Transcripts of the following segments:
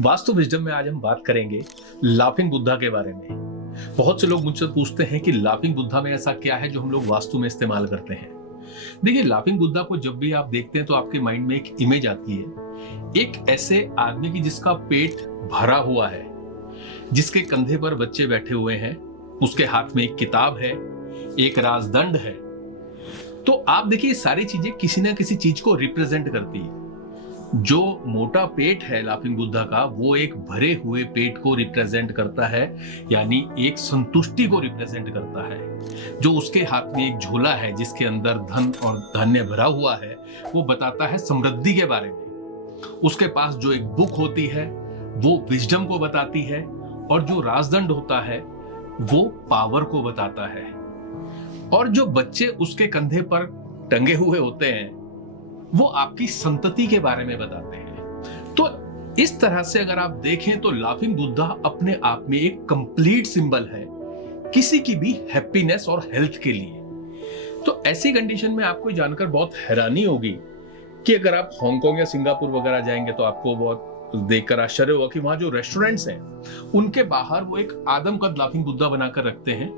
Vastu wisdom में आज हम बात करेंगे लाफिंग बुद्धा के बारे में। बहुत से लोग मुझसे पूछते हैं कि लाफिंग बुद्धा में ऐसा क्या है जो हम लोग वास्तु में इस्तेमाल करते हैं। देखिए, लाफिंग बुद्धा को जब भी आप देखते हैं तो आपके माइंड में एक इमेज आती है, एक ऐसे आदमी की जिसका पेट भरा हुआ है, जिसके कंधे पर बच्चे बैठे हुए हैं, उसके हाथ में एक किताब है, एक राजदंड है। तो आप देखिए, सारी चीजें किसी ना किसी चीज को रिप्रेजेंट करती है। जो मोटा पेट है लाफिंग बुद्धा का, वो एक भरे हुए पेट को रिप्रेजेंट करता है, यानी एक संतुष्टि को रिप्रेजेंट करता है। जो उसके हाथ में एक झोला है जिसके अंदर धन और धान्य भरा हुआ है, वो बताता है समृद्धि के बारे में। उसके पास जो एक बुक होती है वो विजडम को बताती है, और जो राजदंड होता है वो पावर को बताता है। और जो बच्चे उसके कंधे पर टंगे हुए होते हैं वो आपकी संतति के बारे में बताते हैं। तो इस तरह से अगर आप देखें तो लाफिंग बुद्धा अपने आप में एक कंप्लीट सिंबल है किसी की भी हैप्पीनेस और हेल्थ के लिए। तो ऐसी कंडीशन में आपको जानकर बहुत हैरानी होगी कि अगर आप हांगकांग या सिंगापुर वगैरह जाएंगे तो आपको बहुत देखकर आश्चर्य होगा कि वहां जो रेस्टोरेंट्स हैं उनके बाहर वो एक आदमकद लाफिंग बुद्धा बनाकर रखते हैं।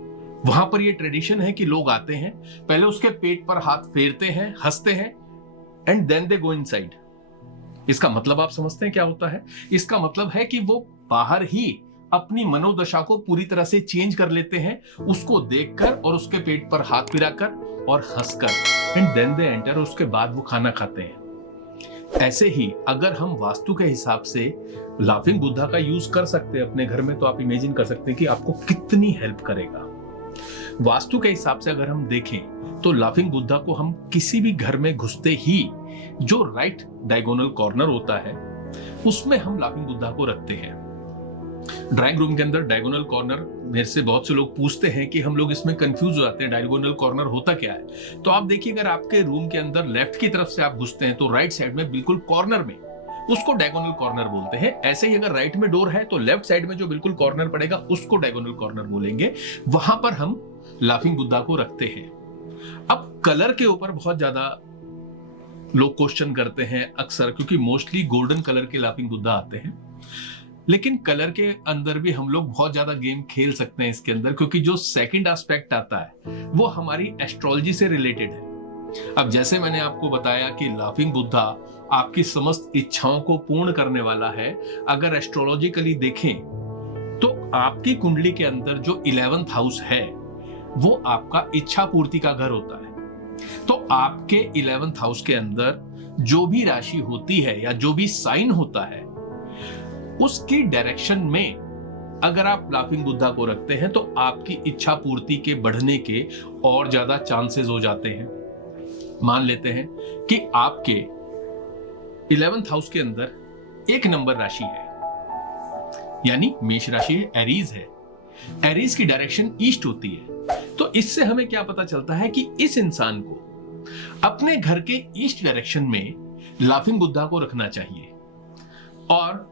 वहां पर ये ट्रेडिशन है कि लोग आते हैं, पहले उसके पेट पर हाथ फेरते हैं, हंसते हैं, and then they go inside. इसका मतलब आप समझते हैं क्या होता है? इसका मतलब है कि वो बाहर ही अपनी मनोदशा को पूरी तरह से चेंज कर लेते हैं, उसको देखकर और उसके पेट पर हाथ फिराकर और हंसकर, एंड देन दे एंटर। उसके बाद वो खाना खाते हैं। ऐसे ही अगर हम वास्तु के हिसाब से लाफिंग बुद्धा का यूज कर सकते हैं अपने घर में, तो आप इमेजिन कर सकते हैं कि आपको कितनी हेल्प करेगा। वास्तु के हिसाब से अगर हम देखें तो लाफिंग बुद्धा को हम किसी भी घर में घुसते ही जो राइट डायगोनल कॉर्नर होता है उसमें हम लाफिंग बुद्धा को रखते हैं। ड्राइंग रूम के अंदर डायगोनल कॉर्नर, मेरे से बहुत से लोग पूछते हैं कि हम लोग इसमें कंफ्यूज हो जाते हैं, डायगोनल कॉर्नर होता क्या है। तो आप देखिए, अगर आपके रूम के अंदर लेफ्ट की तरफ से आप घुसते हैं तो राइट साइड में बिल्कुल कॉर्नर में उसको डायगोनल कॉर्नर बोलते हैं। ऐसे ही अगर राइट में डोर है तो लेफ्ट साइड में जो बिल्कुल कॉर्नर पड़ेगा उसको डायगोनल कॉर्नर बोलेंगे। वहां पर हम लाफिंग बुद्धा को रखते हैं। अब कलर के ऊपर बहुत ज्यादा लोग क्वेश्चन करते हैं अक्सर, क्योंकि मोस्टली गोल्डन कलर के लाफिंग बुद्धा आते हैं। लेकिन कलर के अंदर भी हम लोग बहुत ज्यादा गेम खेल सकते हैं इसके अंदर, क्योंकि जो सेकंड एस्पेक्ट आता है वो हमारी एस्ट्रोलॉजी से रिलेटेड है। अब जैसे मैंने आपको बताया कि लाफिंग बुद्धा आपकी समस्त इच्छाओं को पूर्ण करने वाला है। अगर एस्ट्रोलॉजिकली देखें तो आपकी कुंडली के अंदर जो 11th हाउस है वो आपका इच्छा पूर्ति का घर होता है। तो आपके 11th हाउस के अंदर जो भी राशि होती है या जो भी साइन होता है उसकी डायरेक्शन में अगर आप लाफिंग बुद्धा को रखते हैं तो आपकी इच्छा पूर्ति के बढ़ने के और ज्यादा चांसेस हो जाते हैं। मान लेते हैं कि आपके 11th हाउस के अंदर एक नंबर राशि है, यानी मेष राशि है, एरीज है। एरीज की डायरेक्शन ईस्ट होती है। तो इससे हमें क्या पता चलता है कि इस इंसान को अपने घर के ईस्ट डायरेक्शन में लाफिंग बुद्धा को रखना चाहिए। और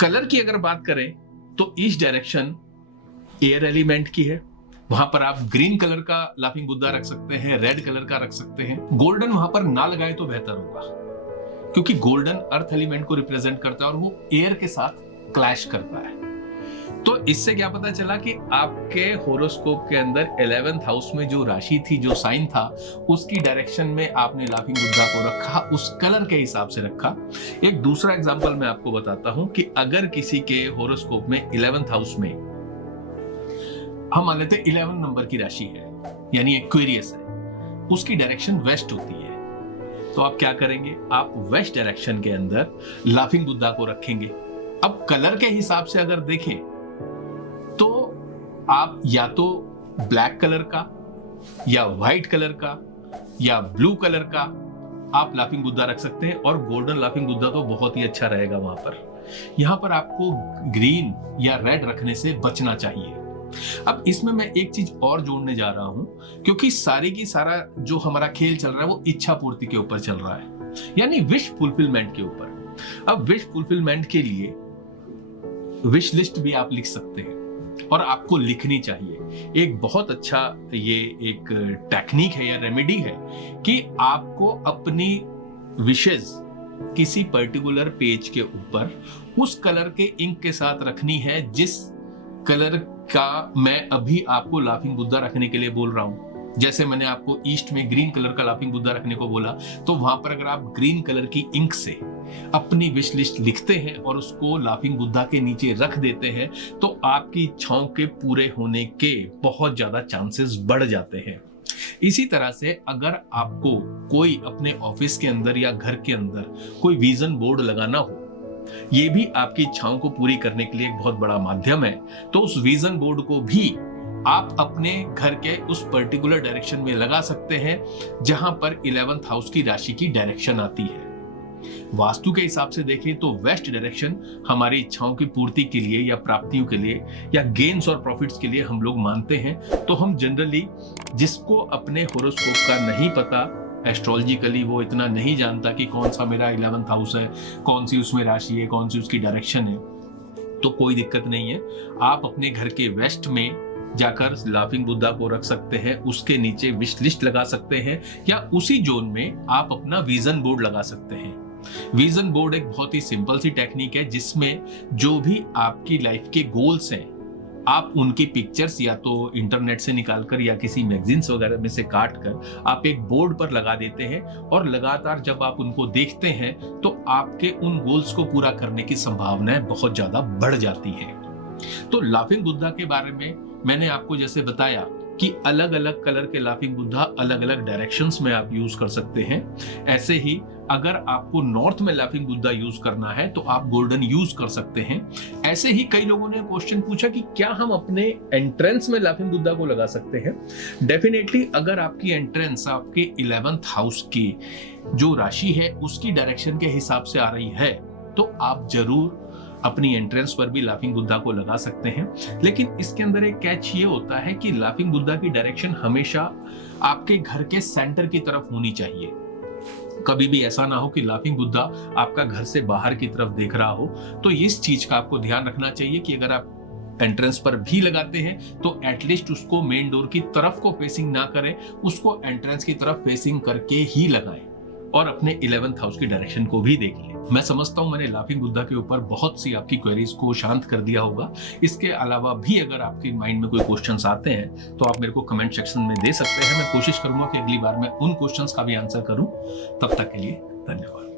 कलर की अगर बात करें तो ईस्ट डायरेक्शन एयर एलिमेंट की है, वहां पर आप ग्रीन कलर का लाफिंग बुद्धा रख सकते हैं, रेड कलर का रख सकते हैं। गोल्डन वहां पर ना लगाए तो बेहतर होगा, क्योंकि गोल्डन अर्थ एलिमेंट को रिप्रेजेंट करता है और वो एयर के साथ क्लैश करता है। तो इससे क्या पता चला कि आपके होरोस्कोप के अंदर 11th हाउस में जो राशि थी, जो साइन था, उसकी डायरेक्शन में आपने लाफिंग बुद्धा को रखा, उस कलर के हिसाब से रखा। एक दूसरा एग्जांपल मैं आपको बताता हूं कि अगर किसी के होरोस्कोप में 11th हाउस में हम मान लेते हैं 11 नंबर की राशि है, यानी एक्वेरियस है, उसकी डायरेक्शन वेस्ट होती है, तो आप क्या करेंगे? आप वेस्ट डायरेक्शन के अंदर लाफिंग बुद्धा को रखेंगे। अब कलर के हिसाब से अगर देखें तो आप या तो ब्लैक कलर का या व्हाइट कलर का या ब्लू कलर का आप लाफिंग बुद्धा रख सकते हैं, और गोल्डन लाफिंग बुद्धा तो बहुत ही अच्छा रहेगा वहां पर। यहां पर आपको ग्रीन या रेड रखने से बचना चाहिए। अब इसमें मैं एक चीज और जोड़ने जा रहा हूं, क्योंकि सारी की सारा जो हमारा खेल चल रहा है वो इच्छा पूर्ति के ऊपर चल रहा है, यानी विश फुलफिलमेंट के ऊपर। अब विश फुलफिलमेंट के लिए विश लिस्ट भी आप लिख सकते हैं, और आपको लिखनी चाहिए। एक बहुत अच्छा ये एक टेक्निक है या रेमेडी है कि आपको अपनी विशेस किसी पर्टिकुलर पेज के ऊपर उस कलर के इंक के साथ रखनी है जिस कलर का मैं अभी आपको लाफिंग बुद्धा रखने के लिए बोल रहा हूं। जैसे मैंने आपको ईस्ट में ग्रीन कलर का लाफिंग बुद्धा रखने को बोला, तो वहां पर अगर आप ग्रीन कलर की इंक से अपनी विश लिस्ट लिखते हैं और उसको लाफिंग बुद्धा के नीचे रख देते हैं, तो आपकी इच्छाओं के पूरे होने के बहुत ज्यादा चांसेस बढ़ जाते हैं। इसी तरह से अगर आपको कोई अपने ऑफिस के अंदर या घर के अंदर कोई विजन बोर्ड लगाना हो, ये भी आपकी इच्छाओं को पूरी करने के लिए एक बहुत बड़ा माध्यम है, तो उस विजन बोर्ड को भी आप अपने घर के उस पर्टिकुलर डायरेक्शन में लगा सकते हैं जहां पर 11th हाउस की राशि की डायरेक्शन आती है। वास्तु के हिसाब से देखें तो वेस्ट डायरेक्शन हमारी इच्छाओं की पूर्ति के लिए या प्राप्तियों के लिए या गेन्स और प्रॉफिट्स के लिए हम लोग मानते हैं। तो हम जनरली, जिसको अपने होरोस्कोप का नहीं पता, एस्ट्रोलॉजिकली वो इतना नहीं जानता कि कौन सा मेरा 11th हाउस है, कौन सी उसमें राशि है, कौन सी उसकी डायरेक्शन है, तो कोई दिक्कत नहीं है। आप अपने घर के वेस्ट में जाकर लाफिंग बुद्धा को रख सकते हैं, उसके नीचे विश लिस्ट लगा सकते हैं, या उसी जोन में आप अपना विजन बोर्ड लगा सकते हैं। विजन बोर्ड एक बहुत ही सिंपल सी टेक्निक है जिसमें जो भी आपकी लाइफ के गोल्स हैं, आप उनकी पिक्चर्स या तो इंटरनेट से निकालकर या किसी मैगजीन्स वगैरह में से काट कर आप एक बोर्ड पर लगा देते हैं, और लगातार जब आप उनको देखते हैं तो आपके उन गोल्स को पूरा करने की संभावनाएं बहुत ज्यादा बढ़ जाती है। तो लाफिंग बुद्धा के बारे में मैंने आपको जैसे बताया कि अलग अलग कलर के लाफिंग बुद्धा अलग अलग डायरेक्शंस में आप यूज कर सकते हैं। ऐसे ही अगर आपको नॉर्थ में लाफिंग बुद्धा यूज करना है तो आप गोल्डन यूज कर सकते हैं। ऐसे ही कई लोगों ने क्वेश्चन पूछा कि क्या हम अपने एंट्रेंस में लाफिंग बुद्धा को लगा सकते हैं। डेफिनेटली अगर आपकी एंट्रेंस आपके 11th हाउस की जो राशि है उसकी डायरेक्शन के हिसाब से आ रही है, तो आप जरूर अपनी एंट्रेंस पर भी लाफिंग बुद्धा को लगा सकते हैं। लेकिन इसके अंदर एक कैच ये होता है कि लाफिंग बुद्धा की डायरेक्शन हमेशा आपके घर के सेंटर की तरफ होनी चाहिए। कभी भी ऐसा ना हो कि लाफिंग बुद्धा आपका घर से बाहर की तरफ देख रहा हो। तो इस चीज का आपको ध्यान रखना चाहिए कि अगर आप एंट्रेंस पर भी लगाते हैं तो एटलीस्ट उसको मेन डोर की तरफ को फेसिंग ना करें, उसको एंट्रेंस की तरफ फेसिंग करके ही लगाएं, और अपने 11th हाउस की डायरेक्शन को भी देख लें। मैं समझता हूं मैंने लाफिंग बुद्धा के ऊपर बहुत सी आपकी क्वेरीज को शांत कर दिया होगा। इसके अलावा भी अगर आपके माइंड में कोई क्वेश्चंस आते हैं तो आप मेरे को कमेंट सेक्शन में दे सकते हैं। मैं कोशिश करूंगा कि अगली बार मैं उन क्वेश्चंस का भी आंसर करूं। तब तक के लिए धन्यवाद।